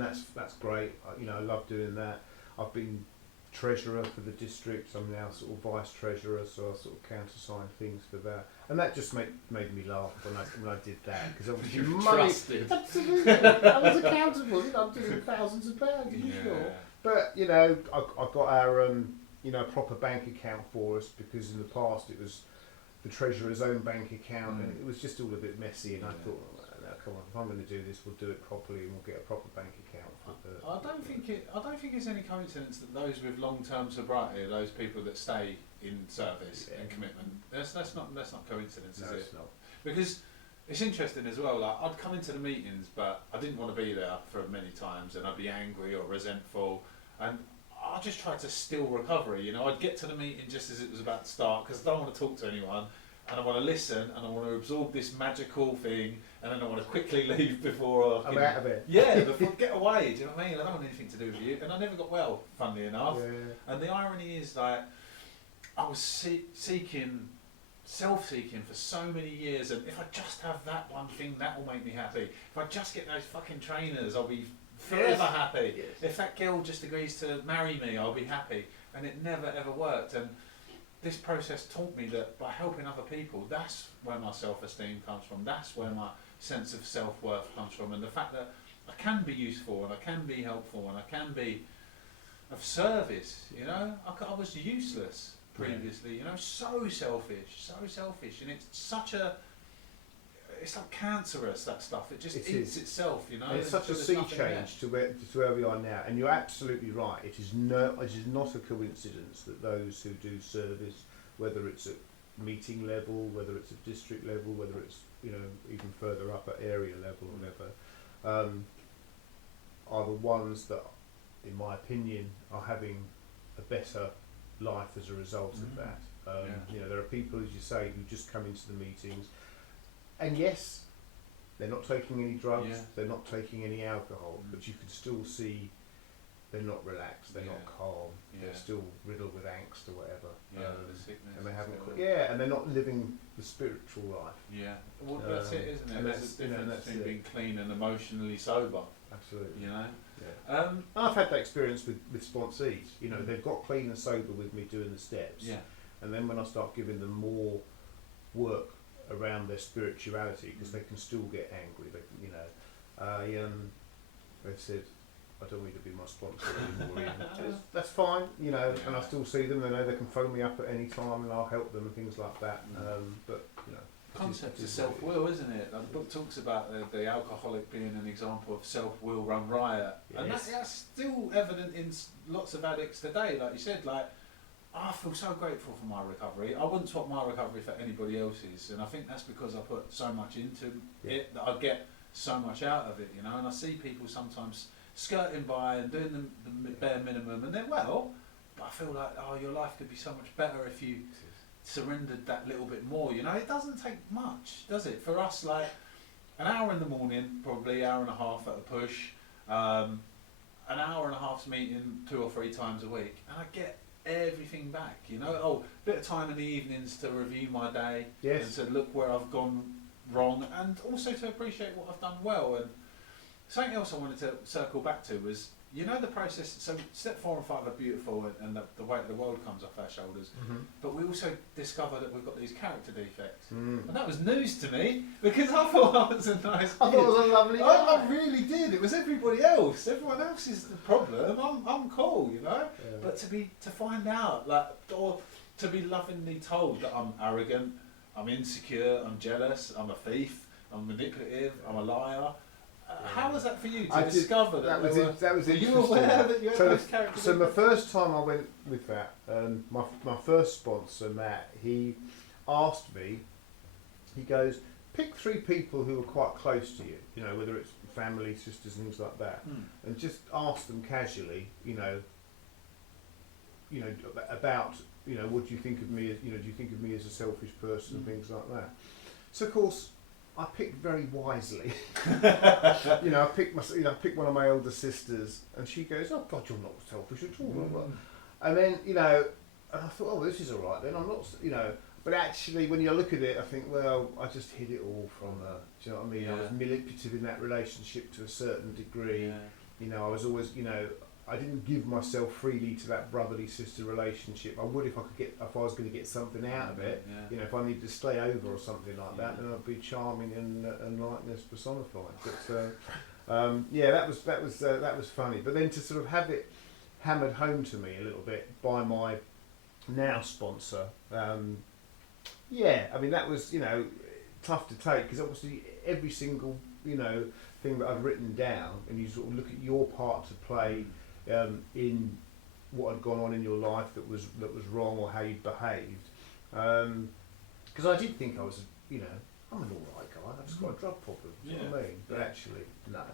that's great. You know, I love doing that. I've been treasurer for the district. I'm now sort of vice treasurer, so I sort of countersign things for that, and that just made me laugh when I did that, because obviously money. Absolutely, I was accountable. You know, I'm doing thousands of pounds, sure. But you know, I got our you know, proper bank account for us, because in the past it was the treasurer's own bank account, and it was just all a bit messy. And I thought, oh, no, come on, if I'm going to do this, we'll do it properly, and we'll get a proper bank account. I don't think it's any coincidence that those with long-term sobriety are those people that stay in service and commitment. That's not coincidence, is it? It's not. Because it's interesting as well. Like, I'd come into the meetings, but I didn't want to be there for many times, and I'd be angry or resentful, and I just tried to still recovery. You know, I'd get to the meeting just as it was about to start, because I don't want to talk to anyone, and I want to listen, and I want to absorb this magical thing, and then I want to quickly leave before I'm out of it. Yeah, before get away. Do you know what I mean? I don't want anything to do with you, and I never got well, funnily enough. Yeah. And the irony is that I was self-seeking for so many years, and if I just have that one thing, that will make me happy. If I just get those fucking trainers, I'll be forever happy. Yes. If that girl just agrees to marry me, I'll be happy. And it never ever worked. And this process taught me that by helping other people, that's where my self-esteem comes from. That's where my sense of self-worth comes from. And the fact that I can be useful, and I can be helpful, and I can be of service. You know, I was useless previously. You know, so selfish, and it's such a. it's like cancerous, that stuff. It just It eats is. itself, you know. And it's such a there's sea nothing change to where we are now, and you're absolutely right. It is not a coincidence that those who do service, whether it's at meeting level, whether it's at district level, whether it's even further up at area level or whatever, are the ones that, in my opinion, are having a better life as a result of that. There are people, as you say, who just come into the meetings, and yes, they're not taking any drugs, they're not taking any alcohol, but you can still see they're not relaxed, they're not calm, they're still riddled with angst or whatever. The sickness. And they haven't, and they're not living the spiritual life. Yeah, well, that's it, isn't it? And There's a difference between being clean and emotionally sober. Absolutely. Yeah. I've had that experience with sponsees. They've got clean and sober with me doing the steps. Yeah. And then when I start giving them more work around their spirituality, because they can still get angry, they've said, I don't want you to be my sponsor anymore. That's fine, and I still see them. They know they can phone me up at any time, and I'll help them and things like that. Concept is self-will, isn't it? Like the book talks about the alcoholic being an example of self-will run riot, and that's still evident in lots of addicts today. Like you said, I feel so grateful for my recovery. I wouldn't swap my recovery for anybody else's, and I think that's because I put so much into it that I get so much out of it, And I see people sometimes skirting by and doing the bare minimum, and they're well, but I feel like, your life could be so much better if you surrendered that little bit more. It doesn't take much, does it? For us, like an hour in the morning, probably hour and a half at a push, an hour and a half's meeting 2 or 3 times a week, and I get everything back. Bit of time in the evenings to review my day and to look where I've gone wrong, and also to appreciate what I've done well. And something else I wanted to circle back to was, the process. So step 4 and 5 are beautiful, and the weight of the world comes off our shoulders. But we also discover that we've got these character defects, and that was news to me, because I thought I was a nice kid. I thought it was a lovely guy. I really did. It was everybody else. Everyone else is the problem. I'm cool, But to find out, or to be lovingly told that I'm arrogant, I'm insecure, I'm jealous, I'm a thief, I'm manipulative, I'm a liar. How was that for you to discover that? That was were interesting. you aware that you had those characters? So my first time I went with that, my first sponsor, Matt, he asked me, he goes, pick 3 people who are quite close to you, whether it's family, sisters, things like that, and just ask them casually, about, what do you think of me as, do you think of me as a selfish person, and things like that. So of course, I picked very wisely. I picked one of my older sisters, and she goes, "Oh God, you're not selfish at all." And then, and I thought, "Oh, this is all right." Then I'm not, But actually, when you look at it, I think, well, I just hid it all from her. Do you know what I mean? I was manipulative in that relationship to a certain degree. I was always, I didn't give myself freely to that brotherly sister relationship. I would if I was going to get something out of it. If I needed to stay over or something like that, then I'd be charming and lightness personified. But that was funny. But then to sort of have it hammered home to me a little bit by my now sponsor, that was tough to take, because obviously every single thing that I'd written down, and you sort of look at your part to play. In what had gone on in your life that was wrong, or how you behaved, because I did think I was, I'm an alright guy. I've just got a drug problem. Do you know what I mean? But actually, no.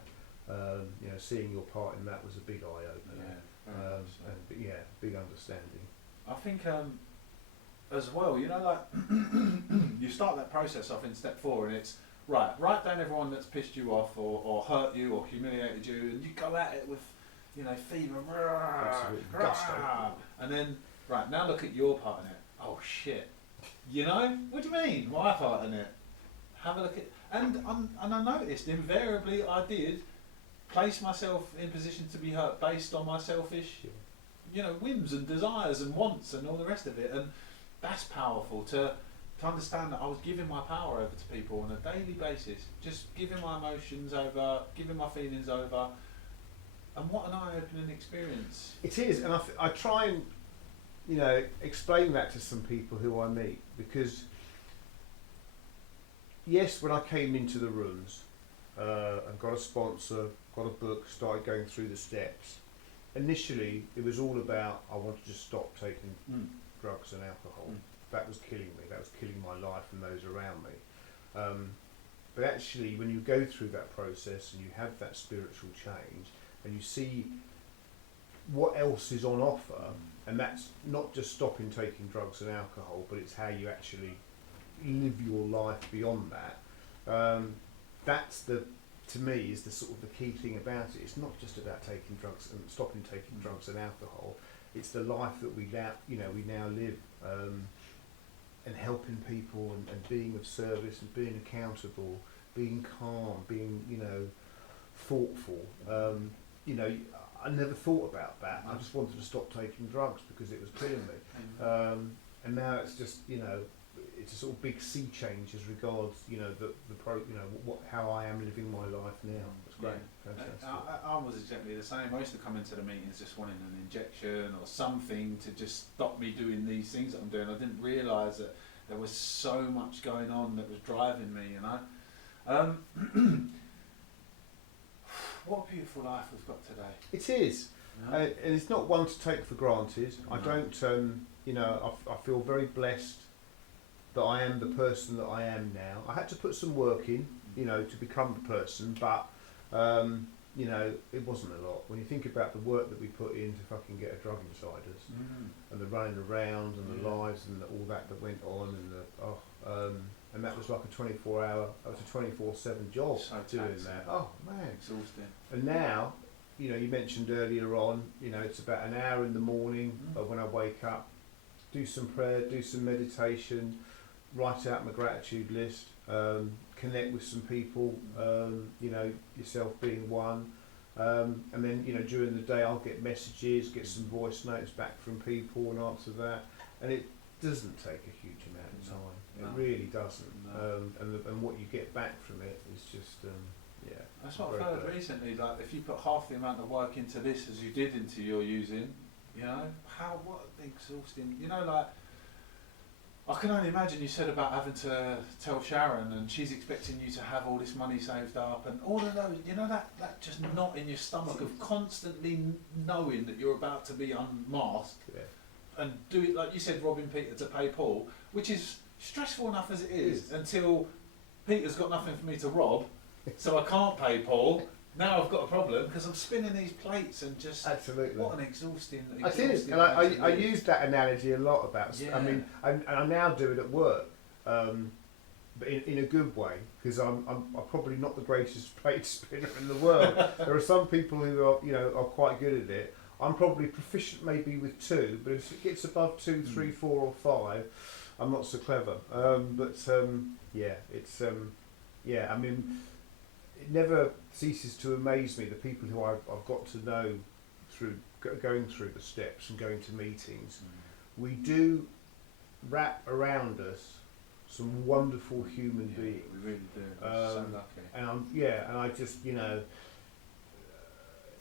Seeing your part in that was a big eye opener. Big understanding. I think as well, you start that process off in step 4, and it's write down everyone that's pissed you off or hurt you or humiliated you, and you go at it with fever, and then now look at your part in it. Oh shit, what do you mean? My part in it. Have a look at, and I noticed invariably I did place myself in position to be hurt based on my selfish, whims and desires and wants and all the rest of it, and that's powerful to understand that I was giving my power over to people on a daily basis, just giving my emotions over, giving my feelings over. And what an eye-opening experience. It is, and I try and, explain that to some people who I meet, because yes, when I came into the rooms and got a sponsor, got a book, started going through the steps, initially it was all about I wanted to stop taking drugs and alcohol. That was killing me. That was killing my life and those around me. But actually, when you go through that process and you have that spiritual change and you see what else is on offer, and that's not just stopping taking drugs and alcohol, but it's how you actually live your life beyond that. That's to me, is the sort of the key thing about it. It's not just about taking drugs and stopping taking drugs and alcohol. It's the life that we now live, and helping people and being of service and being accountable, being calm, being thoughtful. I never thought about that. I just wanted to stop taking drugs because it was killing me. And now it's just it's a sort of big sea change as regards how I am living my life now. It's great. Fantastic. I was exactly the same. I used to come into the meetings just wanting an injection or something to just stop me doing these things that I'm doing. I didn't realise that there was so much going on that was driving me, What a beautiful life we've got today. It is. And it's not one to take for granted. I don't, I feel very blessed that I am the person that I am now. I had to put some work in, to become the person, but, it wasn't a lot. When you think about the work that we put in to fucking get a drug inside us, and the running around and the lives and all that went on, and that was like a 24/7 job doing that. Oh man, exhausting. And now, you mentioned earlier on, it's about an hour in the morning when I wake up, do some prayer, do some meditation, write out my gratitude list, connect with some people, yourself being one, and then during the day I'll get messages, get some voice notes back from people and answer that, and it doesn't take a huge amount of time. It really doesn't. And what you get back from it is just That's what I've heard recently. Like if you put half the amount of work into this as you did into your using, what exhausting. I can only imagine you said about having to tell Sharon, and she's expecting you to have all this money saved up, and all of those. That just knot in your stomach of constantly knowing that you're about to be unmasked, and do it like you said, robbing Peter to pay Paul, which is stressful enough as it is until Peter's got nothing for me to rob, so I can't pay Paul. Now I've got a problem because I'm spinning these plates and just absolutely. What an exhausting. I did, and I use that analogy a lot about. I mean, I now do it at work, but in a good way, because I'm probably not the greatest plate spinner in the world. There are some people who are quite good at it. I'm probably proficient maybe with 2, but if it gets above 2, 3, 4, or 5, I'm not so clever. I mean, it never ceases to amaze me the people who I've got to know through going through the steps and going to meetings. We do wrap around us some wonderful human beings. We really do. We're so lucky. And I just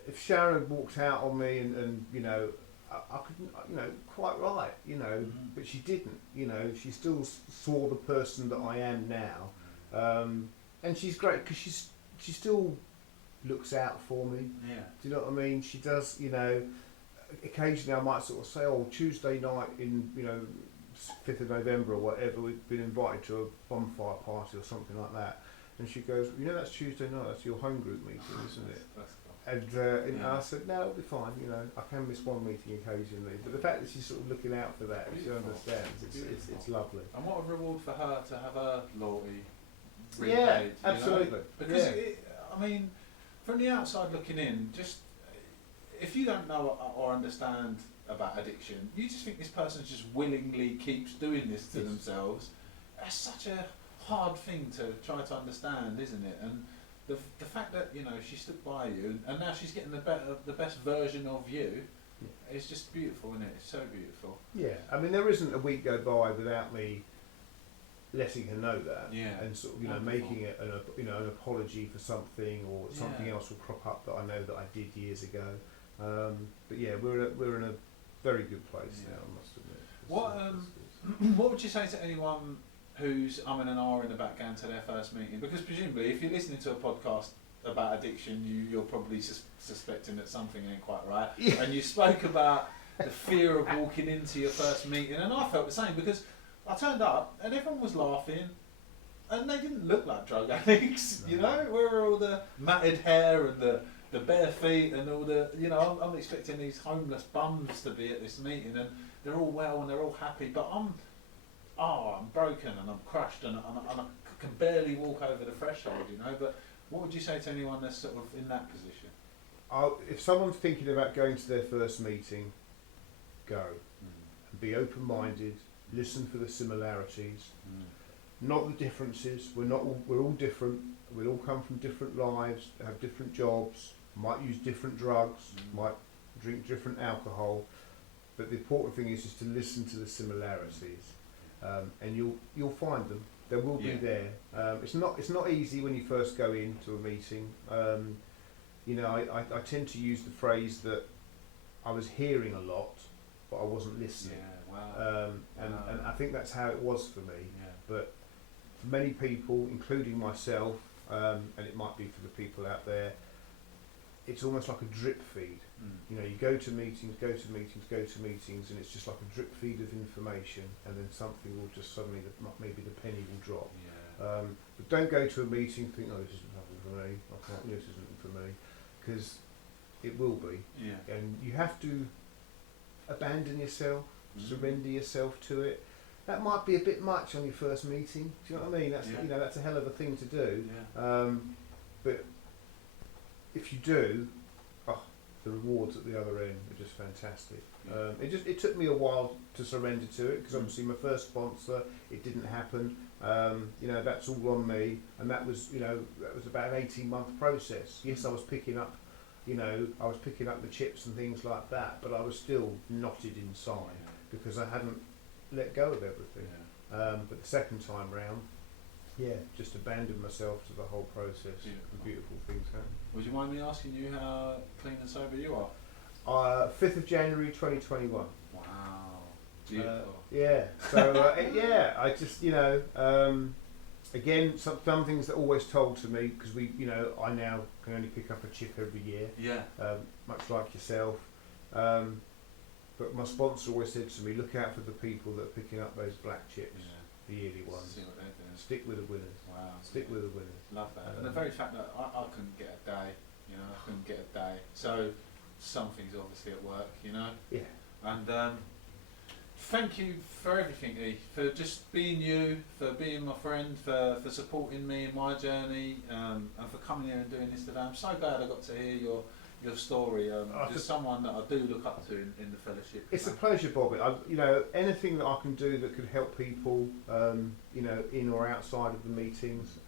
if Sharon walked out on me and I couldn't, quite right, but she didn't, she still saw the person that I am now, and she's great because she still looks out for me. Yeah. Do you know what I mean? She does, occasionally I might sort of say, Tuesday night in, 5th of November or whatever, we've been invited to a bonfire party or something like that, and she goes, that's Tuesday night, that's your home group meeting, isn't it? That's cool. And I said, no, it'll be fine, I can miss one meeting occasionally, but the fact that she's sort of looking out for that, she understands, it's lovely. And what a reward for her to have her loyalty repaid. Yeah, absolutely. Because I mean, from the outside looking in, just if you don't know or understand about addiction, you just think this person just willingly keeps doing this to themselves. That's such a hard thing to try to understand, isn't it? And the fact that she stood by you and now she's getting the best version of you, it's just beautiful, isn't it? It's so beautiful. Yeah, I mean there isn't a week go by without me letting her know that, and sort of making it an apology for something, or something else will crop up that I know that I did years ago. But yeah, we're in a very good place now, I must admit. What would you say to anyone who's umming and ahhing about going to their first meeting? Because presumably, if you're listening to a podcast about addiction, you're probably suspecting that something ain't quite right. Yeah. And you spoke about the fear of walking into your first meeting, and I felt the same because I turned up and everyone was laughing, and they didn't look like drug addicts. You know, where were all the matted hair and the bare feet and all the, you know, I'm expecting these homeless bums to be at this meeting, and they're all well and they're all happy, but I'm broken and I'm crushed and I can barely walk over the threshold, you know. But what would you say to anyone that's sort of in that position? If someone's thinking about going to their first meeting, go. And be open-minded, listen for the similarities, not the differences. We're all different. We all come from different lives, have different jobs, might use different drugs, might drink different alcohol. But the important thing is to listen to the similarities, and you'll find them. They will be there. It's not easy when you first go into a meeting. You know, I tend to use the phrase that I was hearing a lot, but I wasn't listening. Yeah, wow. And I think that's how it was for me. Yeah. But for many people, including myself, and it might be for the people out there, it's almost like a drip feed. You know, you go to meetings, and it's just like a drip feed of information, and then something will just suddenly, maybe the penny will drop. Yeah. But don't go to a meeting and think, oh, this isn't nothing for me, this isn't for me, because it will be. Yeah. And you have to abandon yourself, surrender yourself to it. That might be a bit much on your first meeting. Do you know what I mean? That's you know, that's a hell of a thing to do. Yeah. But if you do, the rewards at the other end are just fantastic. Yeah. It took me a while to surrender to it, because obviously my first sponsor, it didn't happen. You know, that's all on me, and that was about an 18-month process. Yes, I was picking up the chips and things like that, but I was still knotted inside because I hadn't let go of everything. Yeah. But the second time round, just abandoned myself to the whole process. Beautiful things happen. Would you mind me asking you how clean and sober you are? 5th of January 2021. Wow. Beautiful. So I just, again, some things that are always told to me, because I now can only pick up a chip every year. Yeah. Much like yourself. But my sponsor always said to me, look out for the people that are picking up those black chips, the yearly ones. See what they're doing. Stick with the winners. Wow. Stick with the winners. Love that. And the very fact that I couldn't get a day, I couldn't get a day. So something's obviously at work, Yeah. And thank you for everything, E, for just being you, for being my friend, for supporting me in my journey, and for coming here and doing this today. I'm so glad I got to hear your story. Just someone that I do look up to in the fellowship. It's a pleasure, Bobby. Anything that I can do that could help people, in or outside of the meetings,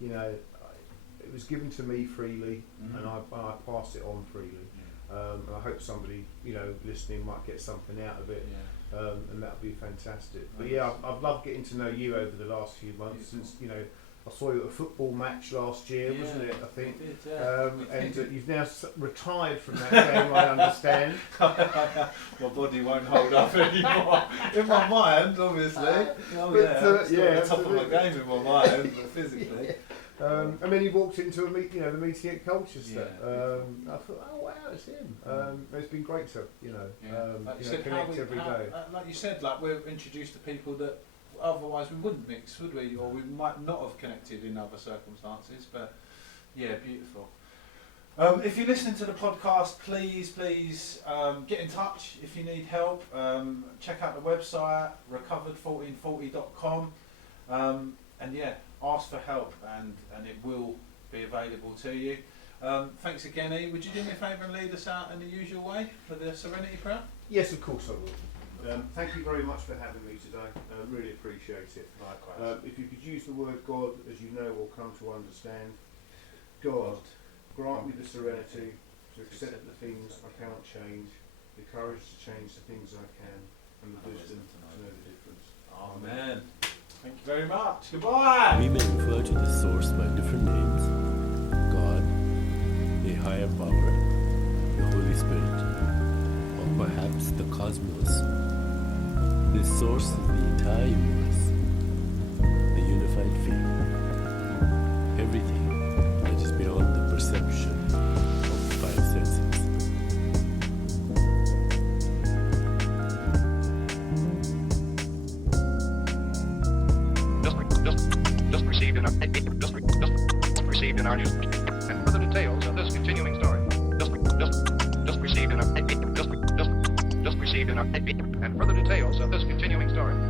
it was given to me freely, and I pass it on freely. And I hope somebody, listening might get something out of it, and that would be fantastic. But I've loved getting to know you over the last few months, since I saw you at a football match last year, wasn't it? I think. And you've now retired from that game, I understand. My body won't hold up anymore. In my mind, obviously. Top of my game in my mind, but physically. And then you walked into the meeting at Colchester. I thought, oh wow, it's him. It's been great to connect every day. Like you said, we're introduced to people that otherwise we wouldn't mix, would we? Or we might not have connected in other circumstances. But beautiful. If you're listening to the podcast, please get in touch if you need help. Check out the website Recovered1440 and ask for help, and it will be available to you. Thanks again, E. Would you do me a favour and lead us out in the usual way for the Serenity Prayer? Yes, of course I will. Thank you very much for having me today. I really appreciate it. Likewise. If you could use the word God, as you know or come to understand. God, grant me the serenity to accept the things I cannot change, the courage to change the things I can, and the wisdom to know the difference. Amen. Thank you very much. Goodbye. We may refer to the source by different names: God, a higher power, the Holy Spirit, or perhaps the cosmos. This source is the entire universe. in our news, and further details of this continuing story. Just received in our, and further details of this continuing story.